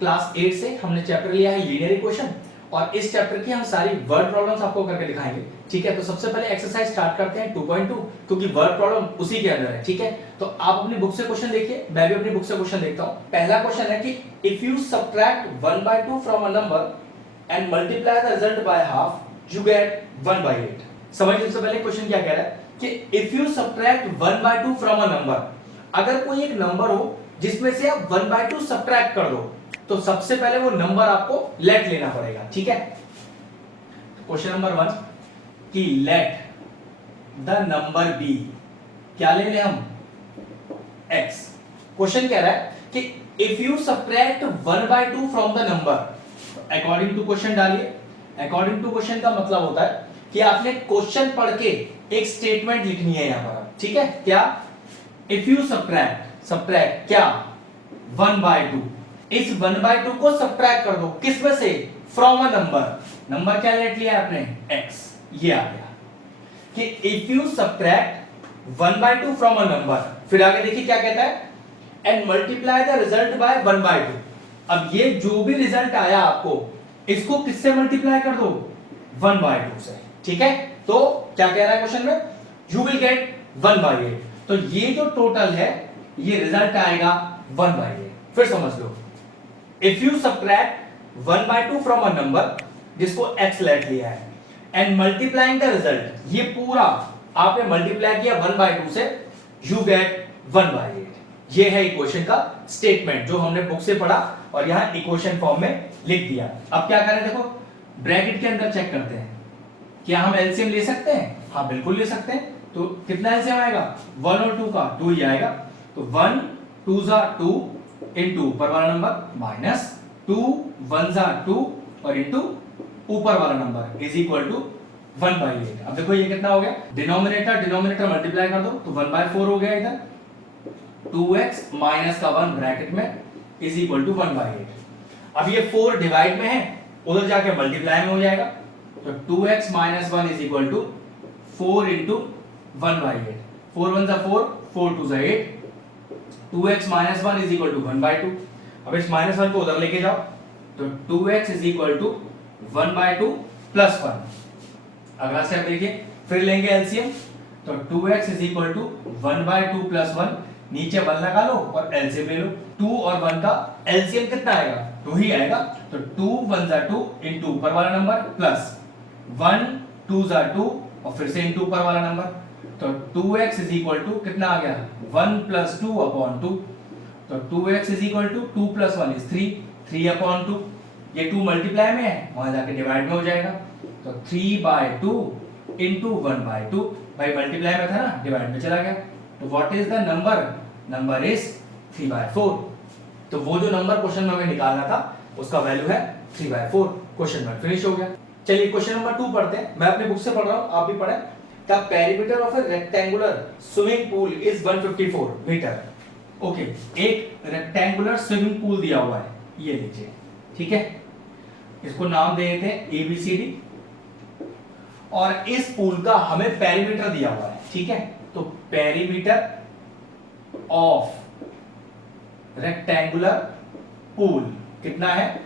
Class 8 से हमने chapter लिया है लीनियर इक्वेशन और इस चैप्टर की हम सारी वर्ड प्रॉब्लम्स आपको करके दिखाएंगे। ठीक है, तो सबसे पहले एक्सरसाइज स्टार्ट करते हैं 2.2 क्योंकि वर्ड प्रॉब्लम उसी के अंदर है। ठीक है, तो आप अपनी बुक से क्वेश्चन देखिए, मैं भी अपनी बुक से क्वेश्चन देखता हूं। पहला क्वेश्चन है कि if you subtract 1/2 from a number and multiply the result by half you get 1/8। समझिए सबसे पहले क्वेश्चन क्या कह रहा है कि if you subtract 1/2 from a number, अगर कोई एक नंबर हो जिसमें से आप 1/2 सब्ट्रैक्ट कर दो तो सबसे पहले वो नंबर आपको लेट लेना पड़ेगा। ठीक है, क्वेश्चन नंबर 1 कि लेट द नंबर बी, क्या ले लें हम, x। क्वेश्चन कह रहा है कि if you subtract 1/2 from the number, according to question डालिए। अकॉर्डिंग टू क्वेश्चन का मतलब होता है कि आपने क्वेश्चन पढ़ के एक स्टेटमेंट लिखनी है यहां पर। ठीक है, क्या, इफ यू सब्ट्रैक्ट क्या 1/2, इस 1/2 को सब्ट्रैक्ट कर दो किसमें से, फ्रॉम अ नंबर क्या लेट लिया आपने, x। ये आ गया कि if you subtract 1/2 from a number, फिर आगे देखिए क्या कहता है, and multiply the result by 1/2। अब ये जो भी रिजल्ट आया आपको इसको किससे मल्टीप्लाई कर दो, 1/2 से। ठीक है, तो क्या कह रहा है क्वेश्चन में, यू विल गेट 1/8। तो ये जो टोटल है ये रिजल्ट आएगा 1/8। फिर समझ लो, if you subtract 1/2 from a number जिसको x लेट लिया है एंड मल्टीप्लाइंग द रिजल्ट, ये पूरा आपने मल्टीप्लाई किया 1/2 से, यू गेट 1/8। ये है इक्वेशन का स्टेटमेंट जो हमने बुक से पढ़ा और यहां इक्वेशन फॉर्म में लिख दिया। अब क्या करें, देखो ब्रैकेट के अंदर चेक करते हैं, क्या हम एलसीएम ले सकते हैं, हाँ बिल्कुल ले सकते हैं। तो कितना एलसीएम आएगा, 1 और 2 का 2 ही आएगा, तो 1 2 जा 2 इनटू ऊपर वाला नंबर माइनस 2 1 जा 2 और इनटू ऊपर वाला नंबर इज इक्वल टू 1/8। अब देखो ये कितना हो गया, डिनोमिनेटर मल्टीप्लाई कर दो तो 1/4 हो गया इधर, 2x माइनस का 1 ब्रैकेट में इज इक्वल टू 1/8। अब ये 4 डिवाइड में है, उधर जाके मल्टीप्लाई में हो जाएगा, तो 2x minus 1 is equal to 4 into 1/8। 4 1 जा 4, 4 2 जा 8, 2x minus 1 is equal to 1/2। अब इस माइनस 1 को उधर लेके जाओ, तो 2x is equal to 1/2 plus 1। अगला स्टेप देखिए, फिर लेंगे एलसीएम, तो 2x is equal to 1/2 plus 1, नीचे 1 लगा लो और एलसीएम ले लो। 2 और 1 का एलसीएम कितना आएगा, 2 ही आएगा, तो 2 1 जा 2 इनटू ऊपर वाला नंबर प्लस 1 2 जा 2 और फिर से इनटू ऊपर वाला नंबर, तो 2x इज इक्वल टू कितना आ गया, 1 प्लस 2 अपॉन 2। तो 2x is equal to 2 plus 1 is 3 upon 2। ये 2 मल्टीप्लाई में है, वहां जाके डिवाइड में हो जाएगा, तो 3/2 इनटू 1/2। भाई मल्टीप्लाई में था ना, डिवाइड में चला गया, तो what is the number is 3/4। तो वो जो नंबर क्वेश्चन में हमें निकालना था उसका वैल्यू है 3/4। क्वेश्चन में फिनिश हो गया। चलिए क्वेश्चन नंबर 2 पढ़ते हैं, मैं अपने बुक से पढ़ रहा हूं, आप भी पढ़ें। The perimeter of a rectangular swimming pool is 154 metre. Okay, एक रेक्टेंगुलर स्विमिंग पूल दिया हुआ है, ये लीजिए। ठीक है, इसको नाम दे देते हैं ABCD, और इस पूल का हमें पेरीमीटर दिया हुआ है। ठीक है, तो पेरीमीटर ऑफ रेक्टेंगुलर पूल कितना है,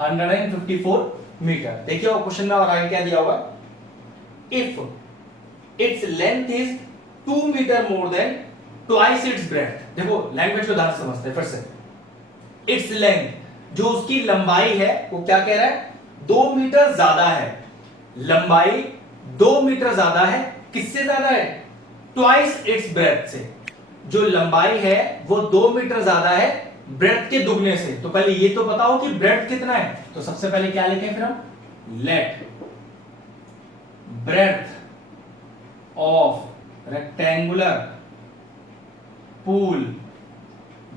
154 मीटर। देखिए क्वेश्चन में और आगे क्या दिया हुआ है, if its length is 2 metre more than twice its breadth. देखो लैंग्वेज को ध्यान से समझते हैं फिर से, इट्स लेंथ, जो उसकी लंबाई है वो क्या कह रहा है, 2 मीटर ज्यादा है। लंबाई 2 मीटर ज्यादा है, किससे ज्यादा है, ट्वाइस इट्स ब्रेड्थ से। जो लंबाई है वो 2 मीटर ज्यादा है ब्रेड्थ के दुगने से। तो पहले ये तो बताओ कि ब्रेड्थ कितना है, तो सबसे पहले क्या लिखें फिर हम, let breadth of rectangular pool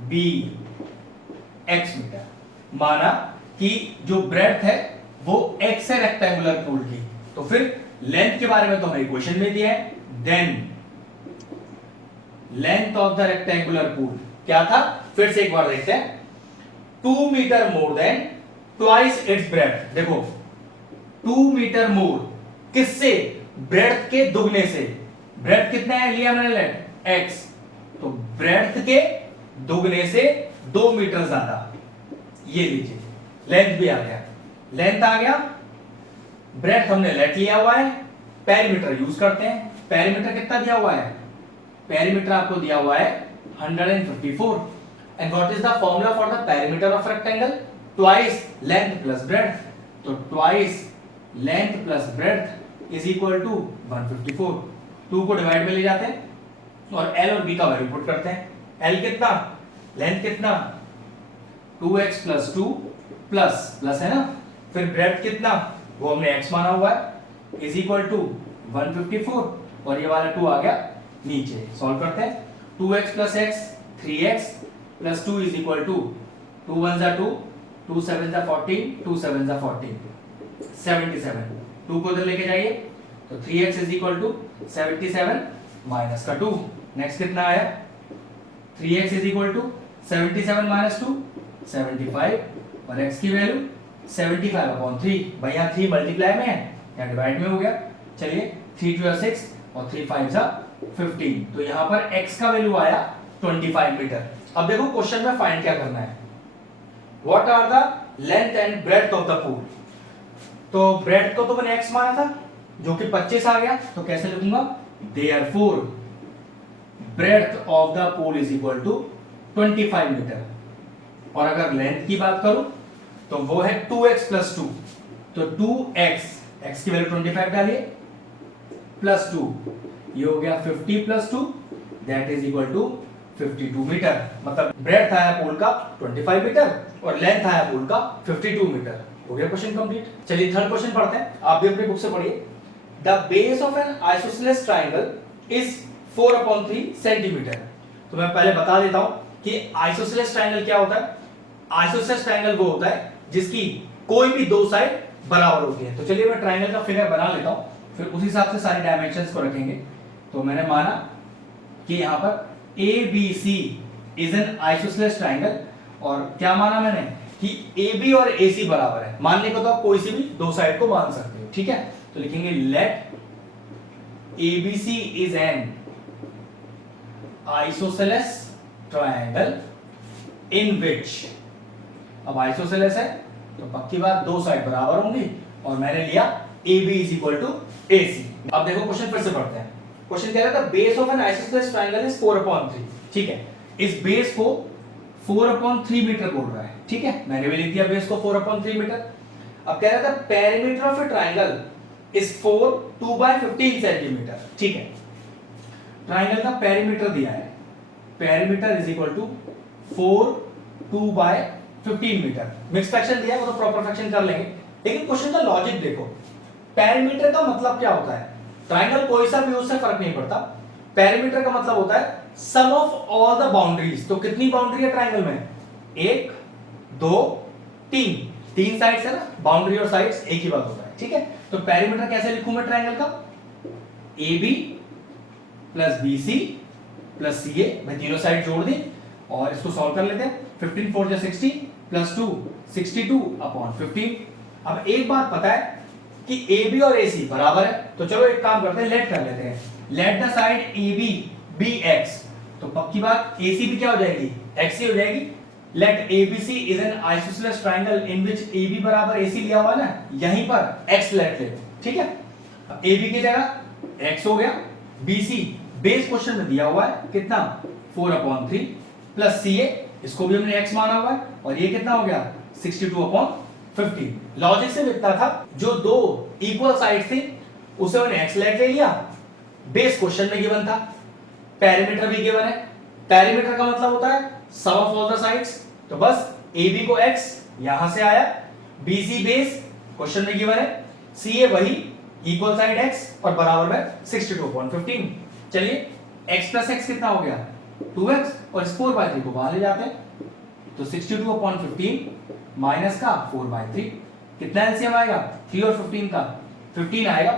be x metre. माना कि जो ब्रेड्थ है वो x है रेक्टेंगुलर पूल की, तो फिर लेंथ के बारे में तो हमें इक्वेशन में दिया है, then length of the rectangular pool क्या था, फिर से एक बार देखते हैं, 2 metre more than twice its breadth. देखो 2 मीटर मोर किससे, ब्रेड्थ के दुगने से। ब्रेड्थ कितना है लिया मैंने लेट, x, तो ब्रेड्थ के दुगने से 2 मीटर ज्यादा, ये लीजिए। लेंथ भी आ गया, लेंथ आ गया, ब्रेड्थ हमने लेट लिया हुआ है, पेरीमीटर यूज करते हैं। पेरीमीटर कितना दिया हुआ है? पेरीमीटर आपको दिया हुआ है 154। And what is the formula for the perimeter of rectangle? Twice length plus breadth. तो twice length plus breadth is equal to 154। 2 को डिवाइड में ले जाते हैं और L और B का वैल्यू पुट करते हैं। L कितना, लेंथ कितना, 2x प्लस 2 प्लस है ना, फिर ब्रेड्थ कितना, वो हमने x माना हुआ है, इज इक्वल टू 154 और ये वाला 2 आ गया नीचे। सॉल्व करते हैं। 2x plus x 3x plus 2 is equal to 2 1 जा 2, 2 7 जा 14, 2 7 जा 14, 77। 2 को इधर लेके जाइए तो 3x is equal to 77 minus का 2। नेक्स्ट कितना आया? 3x is equal to 77 minus 2 75 और x की वैल्यू 75 अपॉन 3। भाई यहाँ 3 मल्टीप्लाई में है या डिवाइड में हो गया। चलिए 3 2 6 और 3 5 जा 15। तो यहाँ पर x का वैल्यू आया 25 मीटर। अब देखो क्वेश्चन में फाइंड क्या करना है। What are the length and breadth of the pool? तो ब्रेड्थ को तो मैंने x माना था जो कि 25 आ गया, तो कैसे लिखूंगा? Therefore breadth of the pool is equal to 25 metre. और अगर लेंथ की बात करूं तो वो है 2x प्लस 2। तो 2x, x की वैल्यू 25 डालिए, प्लस 2, ये हो गया 50 plus 2, that is equal to 52 metre. मतलब ब्रेड्थ आया पूल का 25 मीटर और लेंथ आया पूल का 52 मीटर। हो गया क्वेश्चन कंप्लीट। चलिए थर्ड क्वेश्चन पढ़ते हैं, आप भी अपनी बुक से पढ़िए। The base of N isosceles triangle is 4/3 centimetre. तो मैं पहले बता देता हूं कि आइसोसेलेस ट्रायंगल क्या होता है। आइसोसेलेस ट्रायंगल वो होता है जिसकी कोई भी दो साइड बराबर होती है। तो चलिए मैं ट्रायंगल का फिगर बना लेता हूं, फिर उस हिसाब से सारे डायमेंशंस को रखेंगे। तो मैंने माना कि यहां पर ABC is an isosceles triangle, और क्या माना मैंने कि AB और AC बराबर है। मानने को तो आप कोई सी भी दो साइड को मान सकते हो, ठीक है। तो लिखेंगे let ABC is an isosceles triangle in which, अब आइसोसेलेस है तो पक्की बात दो साइड बराबर होंगी, और मैंने लिया AB is equal to AC। अब देखो क्वेश्चन फिर से पढ़ते हैं। क्वेश्चन कह रहा था base of N isosceles triangle is 4/3, ठीक है। इस बेस को 4/3 मीटर बोल रहा है, ठीक है। मैंने भी लिख दिया बेस को 4/3 मीटर। अब कह रहा था perimeter of a triangle is 4 2/15 centimetre, ठीक है। ट्रायंगल का पेरीमीटर दिया है, perimeter is equal to 4 2/15 metre. Mix fraction दिया है, वो तो प्रॉपर फ्रैक्शन कर लेंगे, लेकिन क्वेश्चन का लॉजिक देखो। पेरीमीटर का मतलब क्या होता है? ट्रायंगल कोई सा भी, उससे फर्क नहीं पड़ता। पेरीमीटर का मतलब होता है सम ऑफ ऑल द बाउंड्रीज। तो कितनी बाउंड्री है ट्रायंगल में? 1 2 3, 3 साइड्स है ना, बाउंड्री और साइड्स एक ही बात होता है, ठीक है। तो पेरीमीटर कैसे लिखूं मैं ट्रायंगल का? AB plus BC plus CA, भाई तीनों साइड जोड़ दी और इसको सॉल्व कर लेते हैं। 15 4 जा 60 प्लस 2 62 अपॉन 15। अब एक बात पता है कि AB और AC बराबर है, तो चलो एक काम करते हैं, लेट कर लेते हैं। Let the side AB be x, तो पक्की बात AC भी क्या हो जाएगी? x ही हो जाएगी। Let ABC is an isosceles triangle in which AB बराबर AC लिया हुआ ना, यहीं पर x लेट ले, ठीक है। अब AB की जगह x हो गया, BC बेस क्वेश्चन में दिया हुआ है कितना? 4/3 प्लस CA, इसको भी हमने x माना हुआ है, और ये कितना हो गया? 62/15। लॉजिक से इतना था, जो दो इक्वल साइड थी उसे हमने x लेट ले लिया, बेस क्वेश्चन में गिवन था, पेरीमीटर भी गिवन है। पेरीमीटर का मतलब होता है सम ऑफ ऑल द साइड्स, तो बस AB को x यहां से आया, BC बेस क्वेश्चन में गिवन है, CA वही इक्वल साइड x और बराबर में 62/15। चलिए x प्लस x कितना हो गया? 2x, और इस 4/3 को बाहर ले जाते हैं, तो 62/15 माइनस का 4/3, कितना एलसीएम आएगा? 3 और 15 का 15 आएगा।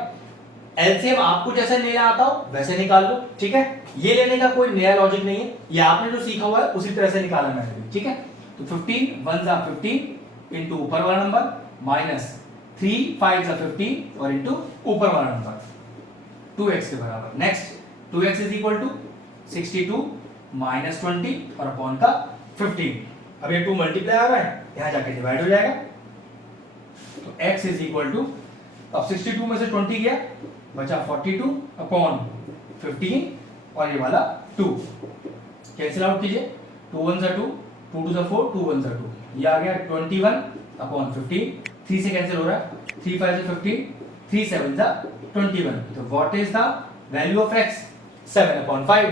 एलसीएम आपको जैसे लेना आता हो वैसे निकाल लो, ठीक है। ये लेने का कोई नया लॉजिक नहीं है, ये आपने जो सीखा हुआ है उसी तरह से निकाला मैंने भी, ठीक है। तो 15 1 जा 15 इनटू ऊपर वाला नंबर माइनस 3 5 जा 15 और इनटू ऊपर वाला नंबर 2x के बराबर। Next 2x is equal to 62 minus 20 और अपॉन का 15। अब ये 2 मल्टीप्लाई आ रहा है, यहां जाके डिवाइड हो जाएगा, तो x इज इक्वल टू, अब 62 में से 20 गया, बचा 42 अपॉन 15 और ये वाला 2, कैंसिल आउट कीजिए, 2 1 2, 2 2 4, 2 1 2, ये आ गया 21 अपॉन 15, 3 से कैंसिल हो रहा है, 3 5 से 15, 3 7 जा 21, तो what is the value of x, 7/5,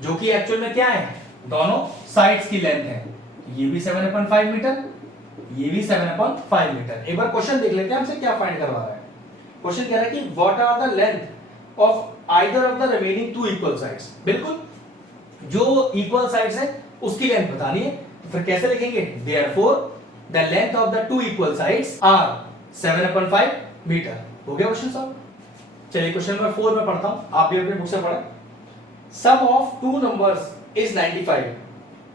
जो कि एक्चुअल में क्या है, दोनों साइड्स की लेंथ है, ये भी 7/5 मीटर, ये भी 7/5 मीटर। एक बार क्वेश्चन देख लेते हैं हमसे क्या फाइंड करवा रहा है। क्वेश्चन कह रहा है कि what are the length of either of the remaining two equal sides, बिल्कुल जो इक्वल साइड्स है उसकी लेंथ बतानी है, तो फिर कैसे लिखेंगे, therefore the length of the two equal sides are 7/5 metre. हो गया क्वेश्चन सॉल्व। चलिए क्वेश्चन नंबर 4 में पढ़ता हूं, आप भी अपने बुक से पढ़ें। Sum of two numbers is 95,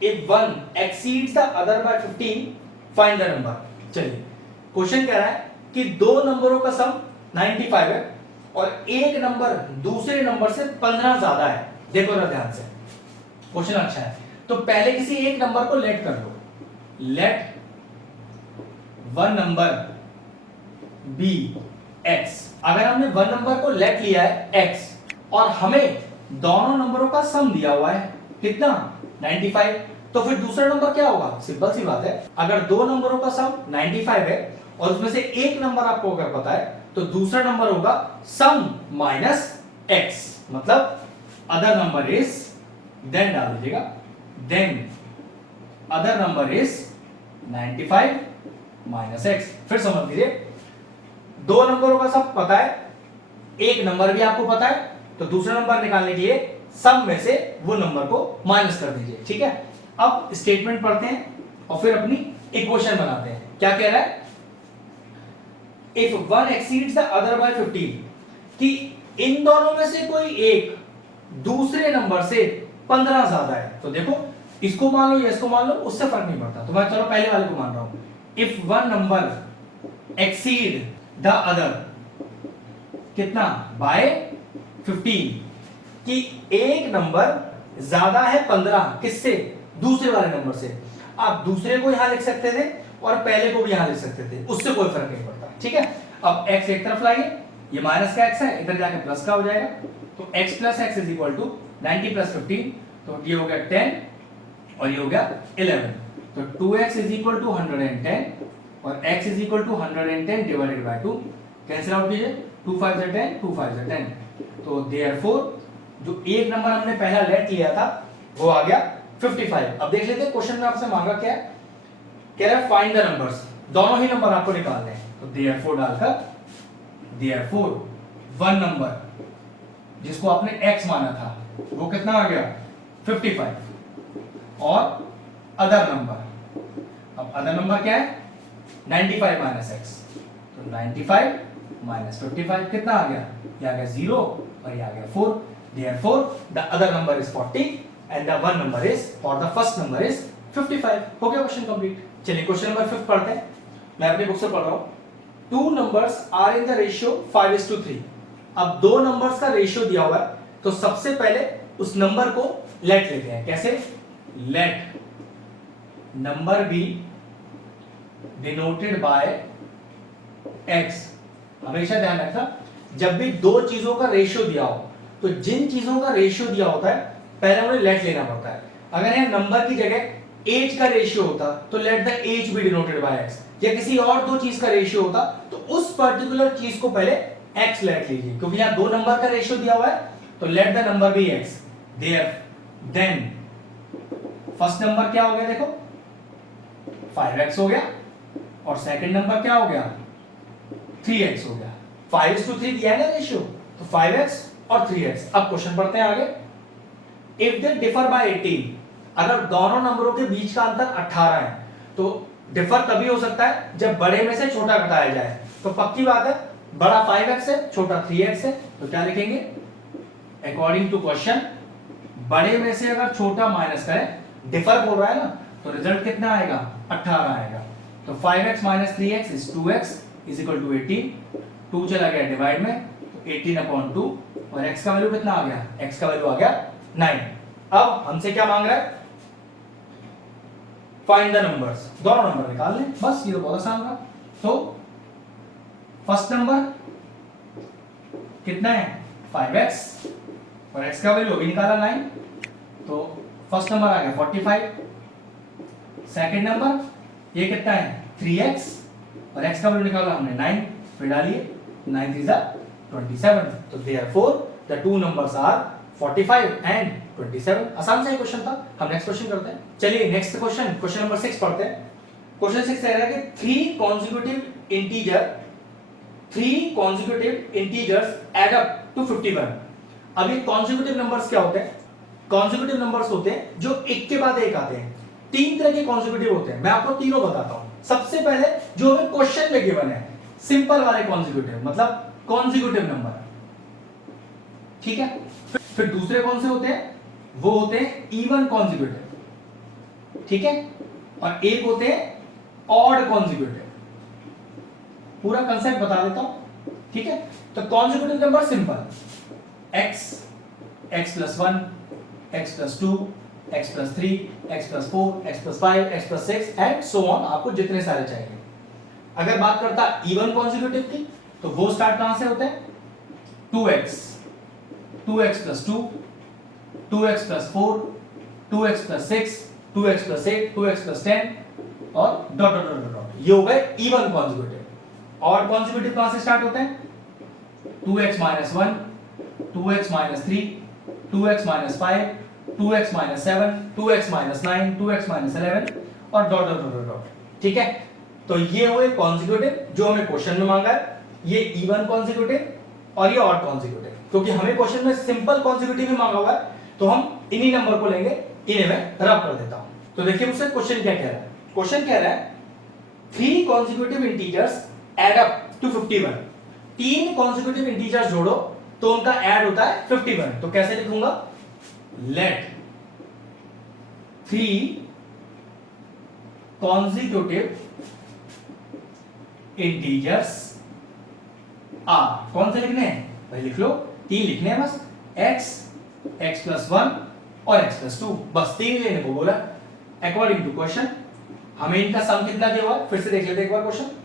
if one exceeds the other by 15 find the number. चलिए क्वेश्चन कह रहा है कि दो नंबरों का सम 95 है और एक नंबर दूसरे नंबर से 15 ज्यादा है। देखो जरा ध्यान से, क्वेश्चन अच्छा है। तो पहले किसी एक नंबर को लेट कर लो, let one number be x। अगर हमने वन नंबर को लेट लिया है x और हमें दोनों नंबरों का सम दिया हुआ है कितना, 95, तो फिर दूसरा नंबर क्या होगा, सिंपल सी बात है, अगर दो नंबरों का सम 95 है और उसमें से एक नंबर आपको अगर पता है तो दूसरा नंबर होगा सम माइनस x, मतलब अदर नंबर इज, देन डाल दीजिएगा, then other number is 95 minus x। फिर समझ लीजिए, दो नंबरों का सब पता है, एक नंबर भी आपको पता है, तो दूसरा नंबर निकालने के लिए सम में से वो नंबर को माइनस कर दीजिए, ठीक है। अब स्टेटमेंट पढ़ते हैं और फिर अपनी इक्वेशन बनाते हैं। क्या कह रहा है, if one exceeds the other by 15, कि इन दोनों में से कोई एक दूसरे नंबर से 15 ज्यादा है। तो देखो इसको मान लो या इसको मान लो, उससे फर्क नहीं पड़ता, तो मैं चलो पहले वाले को मान रहा हूं। If one number exceed the other कितना, बाय 15, कि एक नंबर ज्यादा है 15 किससे, दूसरे वाले नंबर से। आप दूसरे को यहां लिख सकते थे और पहले को भी यहां लिख सकते थे, उससे कोई फर्क नहीं पड़ता, ठीक है। अब x एक तरफ लाइए, ये माइनस का x है, इधर जाके प्लस का हो जाएगा, तो x plus x is equal to 90 plus 15, तो ये हो गया 10 और ये हो गया 11, तो 2x इज इक्वल टू 110 और x is equal to 110 divided by 2, cancel out कीजिए, 2 5 से 10, 2 5 से 10, तो देयरफॉर जो एक नंबर हमने पहला लेट लिया था वो आ गया 55। अब देख लेते हैं क्वेश्चन में आपसे मांगा क्या है, कह रहा है फाइंड द नंबर्स, दोनों ही नंबर आपको निकालने हैं, तो देयरफॉर डालकर, देयरफॉर वन नंबर जिसको आपने x माना था वो कितना आ गया 55, और अदर नंबर, अब अदर नंबर क्या है 95 माइनस x, तो 95 माइनस 55 कितना आ गया, ये आ गया 0 और ये आ गया 4, therefore the other number is 40 and the one number is, or the first number is 55। हो गया क्वेश्चन कंप्लीट। चलिए क्वेश्चन नंबर 5 पढ़ते हैं, मैं अपनी बुक से पढ़ रहा हूं। Two numbers are in the ratio 5:3। अब दो नंबर्स का रेशियो दिया हुआ है, तो सबसे पहले उस नंबर को लेट लेते हैं, कैसे, let number B denoted by x। हमेशा ध्यान रखना, जब भी दो चीजों का रेशियो दिया हो तो जिन चीजों का रेशियो दिया होता है पहले उन्हें लेट लेना पड़ता है। अगर यह नंबर की जगह एज का रेशियो होता तो let the age be denoted by x, या किसी और दो चीज का रेशियो होता तो उस पर्टिकुलर चीज को पहले x लेट लीजिए, क्योंकि यहां दो नंबर का रेशियो दिया हुआ है, तो let the number be x। Then first number क्या हो गया, देखो 5x हो गया, और सेकंड नंबर क्या हो गया 3x हो गया। 5:3 दिया है ना रेशियो, तो 5x और 3x। अब क्वेश्चन पढ़ते हैं आगे। इफ दे डिफर बाय 18, अगर दोनों नंबरों के बीच का अंतर 18 है, तो डिफर तभी हो सकता है जब बड़े में से छोटा घटाया जाए। तो पक्की बात है, बड़ा 5x है, छोटा 3x है, तो क्या लिखेंगे, अकॉर्डिंग टू क्वेश्चन बड़े में से अगर छोटा माइनस करें, डिफर बोल रहा है ना, तो रिजल्ट कितना आएगा 18 आएगा। तो 5x minus 3x is 2x is equal to 18, 2 चला गया डिवाइड में, तो 18/2, और x का वैल्यू कितना आ गया, x का वैल्यू आ गया 9। अब हमसे क्या मांग रहा है, फाइंड द नंबर्स, दोनों नंबर निकाल लें, बस ये तो बहुत आसान था। तो फर्स्ट नंबर कितना है 5x और x का वैल्यू अभी निकाला 9, तो फर्स्ट नंबर आ गया 45। सेकंड नंबर ये कितना है 3x और x का वैल्यू निकाला हमने 9, फिर डालिए 9 3 27, तो therefore the two numbers are 45 and 27। आसान सा क्वेश्चन था। हम नेक्स्ट क्वेश्चन करते हैं। चलिए नेक्स्ट क्वेश्चन नंबर 6 पढ़ते हैं। क्वेश्चन 6 कह रहा है कि three consecutive integers add up to 51। अब ये consecutive numbers क्या होते हैं? consecutive numbers होते हैं जो एक के बाद एक आते हैं। तीन तरह के consecutive होते हैं, मैं आपको तीनों बताता हूं। सबसे पहले जो हमें क्वेश्चन में गिवन है, सिंपल वाले consecutive, मतलब consecutive नंबर, ठीक है। फिर दूसरे कौन से होते हैं? वो होते हैं इवन consecutive, ठीक है, और एक होते हैं ऑड consecutive। पूरा कंसेप्ट बता देता हूं, ठीक है। तो consecutive number simple x, x plus 1, x plus 2, x plus 3, x plus 4, x plus 5, x plus 6 and so on, आपको जितने सारे चाहिए। अगर बात करता इवन consecutive की, तो वो स्टार्ट कहां से होते हैं? 2x, 2x plus 2, 2x plus 4, 2x plus 6, 2x plus 8, 2x plus 10 और डॉट डॉट डॉट डॉट, ये हो गए इवन consecutive। ऑड consecutive कहां से स्टार्ट होते हैं? 2x minus 1, 2x minus 3, 2x minus 5, 2x minus 7, 2x minus 9, 2x minus 11 और dot dot dot dot, ठीक है। तो ये हुए consecutive जो हमें क्वेश्चन में मांगा है, ये इवन consecutive और ये ऑड consecutive। क्योंकि हमें क्वेश्चन में सिंपल consecutive ही मांगा हुआ है, तो हम इन्हीं नंबर को लेंगे, इन्हें मैं रब कर देता हूं। तो देखिए मुझसे क्वेश्चन क्या कह रहा है। क्वेश्चन कह रहा है three consecutive integers add up to 51। तीन consecutive integers जोड़ो तो उनका ऐड होता है 51। तो कैसे लिखूंगा? Let three consecutive integers are. कौन से लिखने हैं भाई? लिख लो, तीन लिखने हैं बस, x, x plus 1 और x plus 2, बस तीन लेने को बोला। अकॉर्डिंग टू क्वेश्चन हमें इनका सम कितना दिया हुआ है, फिर से देख लेते हैं एक बार question.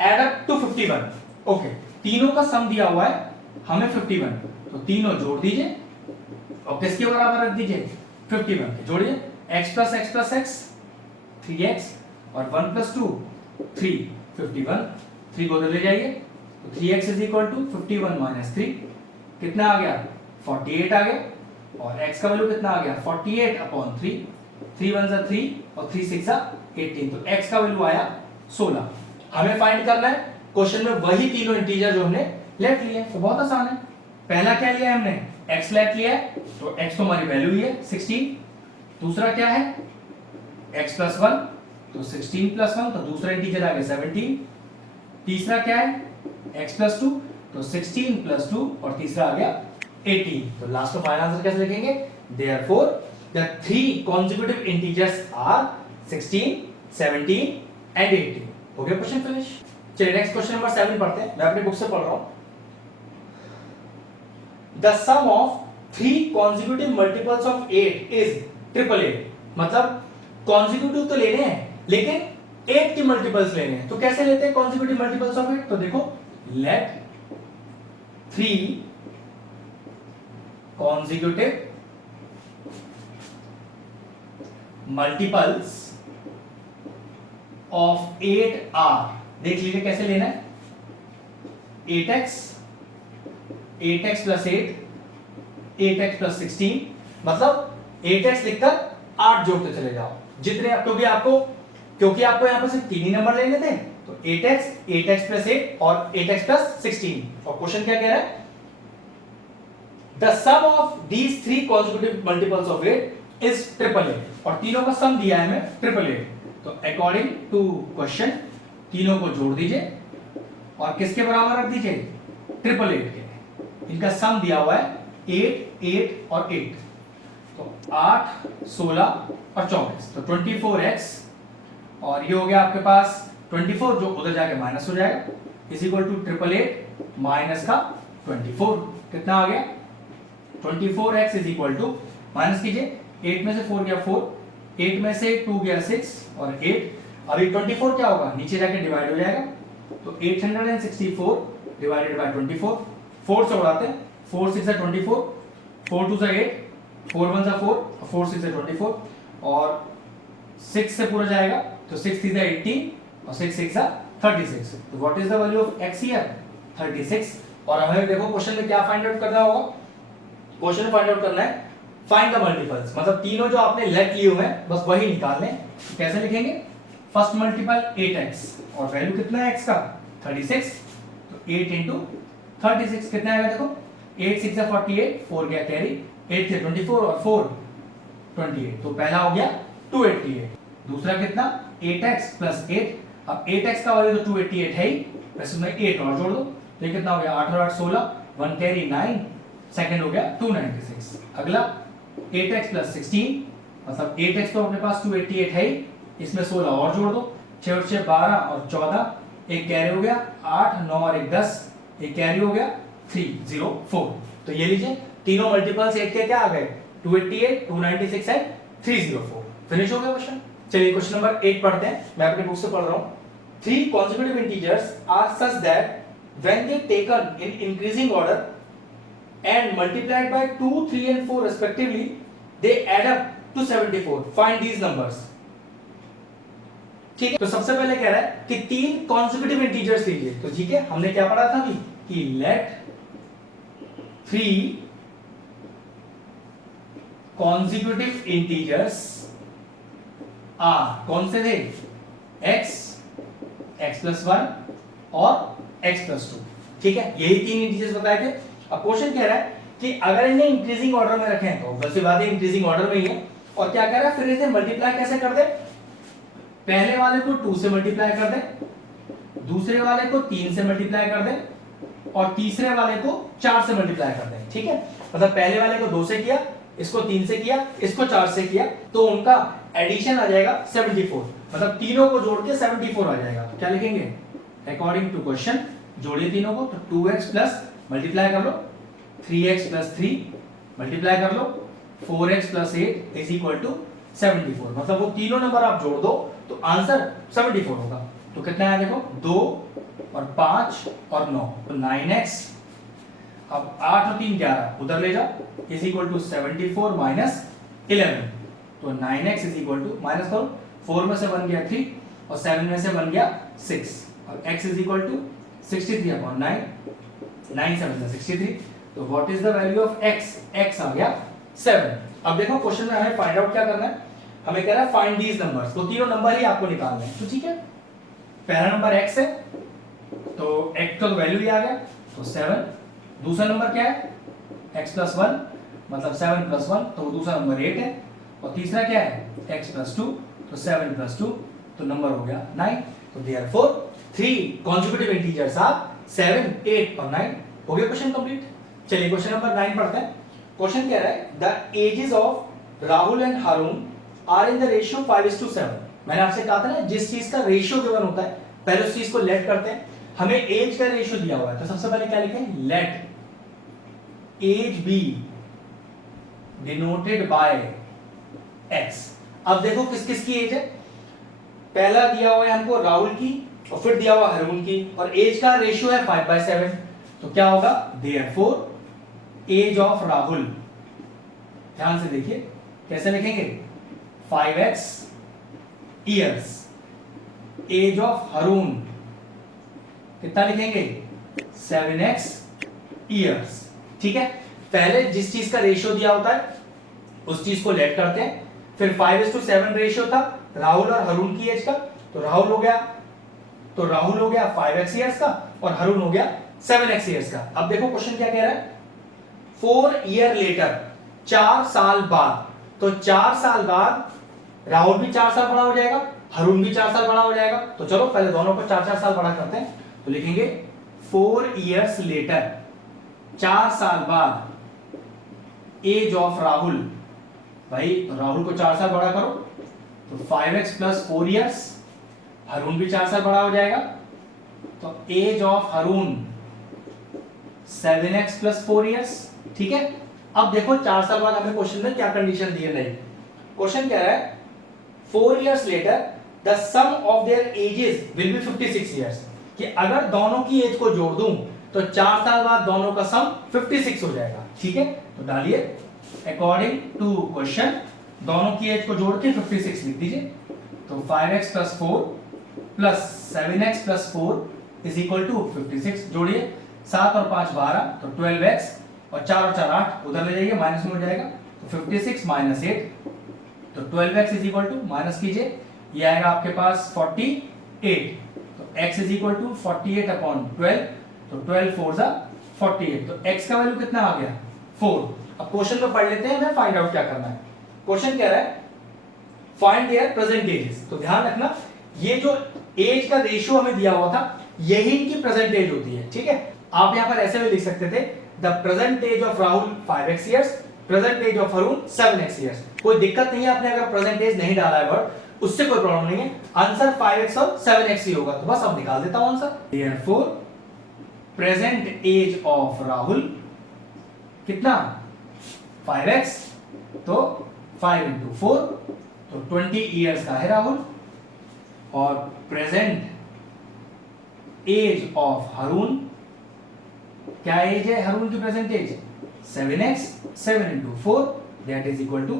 Add up to 51, okay, तीनों का सम दिया हुआ है हमें 51, तो तीनों जोड़ दीजिए और किसके बराबर रख दीजिए? 51 के जोड़िए। x plus x plus x 3x और 1 plus 2 3, 51, 3 को ले जाइए, तो 3x is equal to 51 minus 3, कितना आ गया? 48 आ गया, और x का वैल्यू कितना आ गया? 48 upon 3, 3 1 जा 3 और 3 6 जा 18, तो x का वैल्यू आया 16। हमें फाइंड करना है क्वेश्चन में वही तीनों इंटीजर जो हमने लेट लिए, तो बहुत आसान है। पहला क्या लिया है हमने? x लेट लिया है, तो x तो हमारी वैल्यू ही है 16। दूसरा क्या है? x plus 1, तो 16 plus 1, तो दूसरा इंटीजर आ गया 17। तीसरा क्या है? x plus 2, तो 16 plus 2 और तीसरा आ गया 18। तो लास्ट में फाइनल आंसर कैसे लिखेंगे? Therefore the three consecutive integers are 16, 17 and 18। हो गया क्वेश्चन फिनिश। चलिए नेक्स्ट क्वेश्चन नंबर 7 पढ़ते हैं, मैं अपनी बुक से पढ़ रहा हूं। The sum of three consecutive multiples of 8 is 888। मतलब consecutive तो लेने हैं लेकिन 8 की मल्टीपल्स लेने हैं, तो कैसे लेते हैं consecutive multiples of 8? तो देखो, let 3 consecutive multiples of 8 are, देख लीजिए कैसे लेना है। 8x, 8x plus 8, 8x plus 16, मतलब 8x लिखकर 8 जोड़ते चले जाओ जितने, क्योंकि आपको यहां पर सिर्फ तीन ही नंबर लेने थे, तो 8x, 8x plus 8 और 8x plus 16। और क्वेश्चन क्या कह रहा है? The sum of these three consecutive multiples of 8 is 888, और तीनों का सम दिया है हमें 888। तो अकॉर्डिंग टू क्वेश्चन तीनों को जोड़ दीजिए और किसके बराबर रख दीजिए? 888 के। इनका सम दिया हुआ है 8, 8 और 8, तो 8, 16 और 24, तो 24x, और ये हो गया आपके पास 24 जो उधर जाके माइनस हो जाएगा, इज इक्वल टू 888 माइनस का 24, कितना आ गया? 24x is equal to, minus कीजिए, 8 में से 4 गया 4, 8 में से 2 गया 6 और 8, अभी 24 क्या होगा, नीचे जाके डिवाइड हो जाएगा, तो 864 डिवाइडेड बाय 24, 4 से उड़ाते हैं, 4 6 24, 4 2 8, 4 1 4, 4 6 24, और 6 से पूरा जाएगा तो 6 3 18 और 6 6 36। तो what is the value of x here, 36। और हमें देखो क्वेश्चन में क्या फाइंड आउट करना होगा, क्वेश्चन में फाइंड आउट करना है फाइंड द मल्टीपल्स, मतलब तीनों जो आपने लेट लिए हुए हैं बस वही निकालने। तो कैसे लिखेंगे, फर्स्ट मल्टीपल 8x और वैल्यू कितना है x का, 36, तो 8 into 36 कितना आएगा देखो, 8 6 48, 4 गया कैरी, 8 से 24 और 4 28, तो पहला हो गया 288, दूसरा कितना 8x प्लस 8, अब 8x का वैल्यू तो 288 है ही, प्लस में 8 और जोड़ दो, तो ये कितना हो गया 8 और 8 16, 1 कैरी 9, सेकंड हो गया 296। अगला 8x प्लस 16, मतलब 8x तो अपने पास 288 है ही, इसमें 16 और जोड़ दो, 6 और 6 12 और 14, एक कैरी हो गया 8, 9 और 1 10, एक कैरी हो गया 304। तो ये लीजिए तीनों मल्टीपल्स 8 के क्या आ गए, 288, 296 है 304। फिनिश हो गया क्वेश्चन। चलिए क्वेश्चन नंबर 8 पढ़ते हैं, मैं अपनी बुक से पढ़ रहा हूं। 3 consecutive integers are such that when they taken in increasing order and multiplied by 2, 3 and 4 respectively, they add up to 74. Find these numbers. ठीक है, तो सबसे पहले कह रहा है कि 3 consecutive integers लीजिए। तो ठीक है, हमने क्या पढ़ा था अभी कि let 3 consecutive integers are, कौन से थे, x, x plus 1 और x plus 2। ठीक है, यही 3 इंटीजर्स बताए थे। अब क्वेश्चन कह रहा है कि अगर इन्हें इंक्रीजिंग ऑर्डर में रखें तो वैसे बात है इंक्रीजिंग ऑर्डर में ही है, और क्या कह रहा है फिर इसे मल्टीप्लाई कैसे कर दे, पहले वाले को 2 से मल्टीप्लाई कर दे, दूसरे वाले को 3 से मल्टीप्लाई कर दे, और तीसरे वाले को 4 से मल्टीप्लाई कर दे। ठीक है, मतलब पहले वाले को 2 से किया, इसको 3 से किया, इसको 4 से किया, तो उनका एडिशन आ जाएगा 74, मतलब तीनों को जोड़ के 74 आ जाएगा। तो क्या लिखेंगे, अकॉर्डिंग टू क्वेश्चन जोड़िए तीनों को, तो 2x प्लस मल्टीप्लाई कर लो, 3x प्लस 3 मल्टीप्लाई कर लो, 4x plus 8 is equal to 74, मतलब वो तीनों नंबर आप जोड़ दो तो आंसर 74 होगा। तो कितना है देखो, 2 और 5 और 9, तो 9x, अब 8 और 3 11 उधर ले जाओ, इज इक्वल टू 74 माइनस 11, तो 9x is equal to, minus करो, 4 में से 1 गया 3 और 7 में से 1 गया 6, और x is equal to 63 upon 9, 9 7 63, तो what is the value of x, x आ गया 7। अब देखो क्वेश्चन में हमें फाइंड आउट क्या करना है, हमें कह रहा है फाइंड दीस नंबर्स, तो तीनों नंबर ही आपको निकालने हैं। तो ठीक है, पहला नंबर x है, तो x का वैल्यू ही आ गया, तो 7, दूसरा नंबर क्या है x प्लस 1, मतलब 7 प्लस 1, तो वो दूसरा नंबर 8 है, और तीसरा क्या है x प्लस 2, तो 7 प्लस 2, तो नंबर हो गया 9। तो देयरफॉर 3 consecutive integers are 7, 8 और 9। हो गया क्वेश्चन कंप्लीट। चलिए क्वेश्चन नंबर 9 पढ़ते हैं। क्वेश्चन कह रहा है the ages of Rahul and Haroon are in the ratio 5:7। मैंने आपसे कहा था ना, जिस चीज का रेशियो गिवन होता है पहले उस चीज को लेट करते हैं। हमें एज का रेशियो दिया हुआ है, तो सबसे पहले क्या लिखें, let age be denoted by x। अब देखो किस किस की एज है, पहला दिया हुआ है हमको राहुल की, और फिर दिया हुआ हारून की, और एज का रेशियो है 5/7, तो क्या होगा, देयरफॉर एज ऑफ राहुल, ध्यान से देखिए कैसे लिखेंगे, 5x इयर्स, एज ऑफ हारून कितना लिखेंगे, 7x इयर्स। ठीक है, पहले जिस चीज का रेशियो दिया होता है उस चीज को लेट करते हैं, फिर 5:7 रेशियो था राहुल और हारून की एज का, तो राहुल हो गया 5x इयर्स का, और हारून हो गया 7x इयर्स का। अब देखो क्वेश्चन क्या कह रहा है, 4 ईयर लेटर, 4 साल बाद, तो 4 साल बाद राहुल भी 4 साल बड़ा हो जाएगा, हारून भी 4 साल बड़ा हो जाएगा। तो चलो पहले दोनों को 4-4 साल बड़ा करते हैं, तो लिखेंगे 4 इयर्स लेटर, 4 साल बाद एज ऑफ राहुल, भाई राहुल को 4 साल बड़ा करो, तो 5x प्लस 4 इयर्स, हारून भी 4 साल बड़ा हो जाएगा, तो age of Haroon 7x plus 4 years. ठीक है, अब देखो 4 साल बाद हमें क्वेश्चन में क्या कंडीशन दी है, नहीं क्वेश्चन कह रहा है 4 years later the sum of their ages will be 56 years, कि अगर दोनों की एज को जोड़ दूं तो 4 साल बाद दोनों का सम 56 हो जाएगा। ठीक है, तो डालिए अकॉर्डिंग टू क्वेश्चन दोनों की एज को जोड़ के 56 लिख दीजिए। तो 5x + 4 + 7x + 4 is equal to 56। जोड़िए 7 और 5 12, तो 12x और 4 और 4 8, उधर ले जाइए माइनस में हो जाएगा, तो 56 - 8, तो 12x is equal to minus कीजिए, ये आएगा आपके पास 48, तो x इज इक्वल टू 48/12, तो 12 4 ज़ा 48, तो x का वैल्यू कितना आ गया 4। अब क्वेश्चन में पढ़ लेते हैं, हमें फाइंड आउट क्या करना है। क्वेश्चन कह रहा है फाइंड देयर प्रेजेंट एजेस, तो ध्यान रखना ये जो एज का रेशियो हमें दिया हुआ था यही इनकी प्रेजेंट एज होती है। ठीक है, आप यहां पर ऐसे भी लिख सकते थे the present age of Rahul 5x years, present age of Arun 7x years. कोई दिक्कत नहीं है, आपने अगर प्रेजेंट एज नहीं डाला है वर्ड उससे कोई प्रॉब्लम नहीं है, आंसर 5x और 7x ही होगा, तो बस अब निकाल देता हूं answer. Therefore present age of Rahul कितना 5x, तो 5 × 4, तो 20 इयर्स का है राहुल, और प्रेजेंट एज ऑफ हरून, क्या एज है हरून की present age 7x, 7 × 4 that is equal to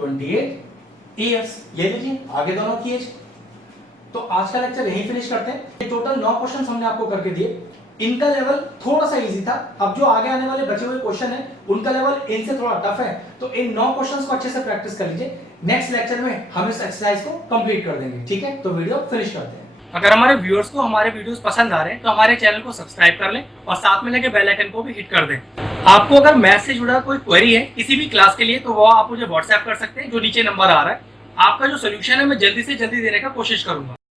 28 years. ये लीजिए आगे दोनों की एज। तो आज का लेक्चर यहीं फिनिश करते हैं। टोटल 9 क्वेश्चंस हमने आपको करके दिए, इनका लेवल थोड़ा सा इजी था। अब जो आगे आने वाले बचे हुए क्वेश्चन है उनका लेवल इनसे थोड़ा टफ है, तो इन 9 क्वेश्चंस को अच्छे से प्रैक्टिस कर लीजिए। नेक्स्ट लेक्चर में हम इस एक्सरसाइज को कंप्लीट कर देंगे। ठीक है, तो वीडियो फिनिश करते हैं। अगर हमारे व्यूअर्स को हमारे वीडियोस पसंद आ रहे हैं तो हमारे चैनल को सब्सक्राइब कर लें और साथ में लगे बेल आइकन को भी हिट कर दें। आपको अगर मैथ से जुड़ा कोई क्वेरी है किसी भी क्लास के लिए तो वो आप मुझे व्हाट्सएप कर सकते हैं, जो नीचे नंबर आ रहा है। आपका जो सोल्यूशन है मैं जल्दी से जल्दी देने का कोशिश करूंगा।